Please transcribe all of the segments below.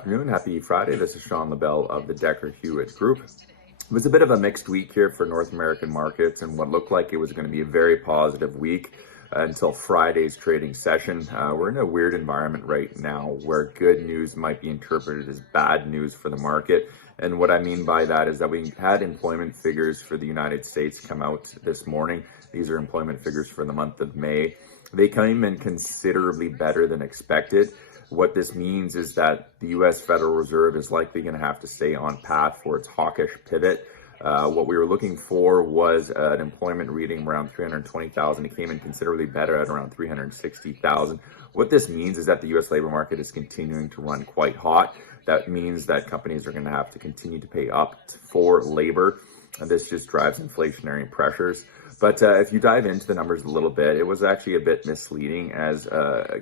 afternoon. Happy Friday. This is Sean LaBelle of the Dekker Hewett Group. It was a bit of a mixed week here for North American markets, and what looked like it was going to be a very positive week until Friday's trading session. We're in a weird environment right now where good news might be interpreted as bad news for the market. And what I mean by that is that we had employment figures for the United States come out this morning. These are employment figures for the month of May. They came in considerably better than expected. What this means is that the U.S. Federal Reserve is likely going to have to stay on path for its hawkish pivot. What we were looking for was an employment reading around 320,000. It came in considerably better at around 360,000. What this means is that the U.S. labor market is continuing to run quite hot. That means that companies are going to have to continue to pay up for labor. And this just drives inflationary pressures. But if you dive into the numbers a little bit, it was actually a bit misleading, as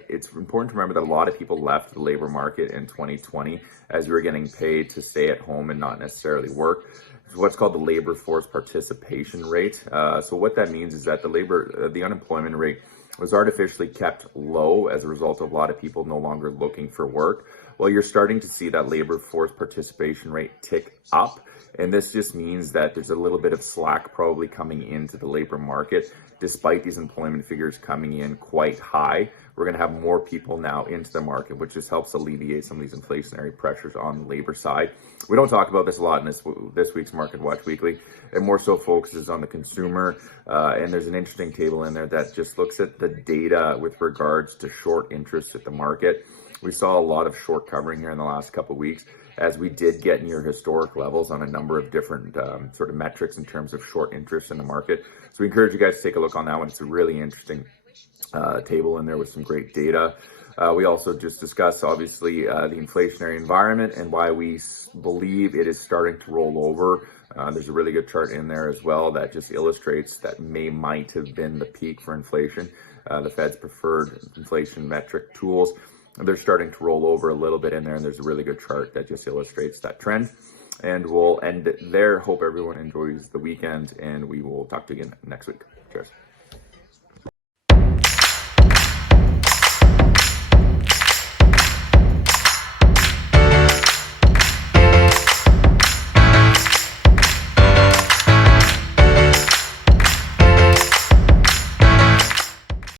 it's important to remember that a lot of people left the labor market in 2020 as we were getting paid to stay at home and not necessarily work. It's what's called the labor force participation rate. So what that means is that the unemployment rate was artificially kept low as a result of a lot of people no longer looking for work. Well, you're starting to see that labor force participation rate tick up. And this just means that there's a little bit of slack probably coming into the labor market. Despite these employment figures coming in quite high, we're going to have more people now into the market, which just helps alleviate some of these inflationary pressures on the labor side. We don't talk about this a lot in this week's Market Watch Weekly. It more so focuses on the consumer. And there's an interesting table in there that just looks at the data with regards to short interest at the market. We saw a lot of short covering here in the last couple of weeks, as we did get near historic levels on a number of different sort of metrics in terms of short interest in the market. So we encourage you guys to take a look on that one. It's a really interesting table in there with some great data. We also just discussed, obviously, the inflationary environment and why we believe it is starting to roll over. There's a really good chart in there as well that just illustrates that May might have been the peak for inflation. The Fed's preferred inflation metric tools, they're starting to roll over a little bit in there, and there's a really good chart that just illustrates that trend. And we'll end there. Hope everyone enjoys the weekend, and we will talk to you again next week. Cheers.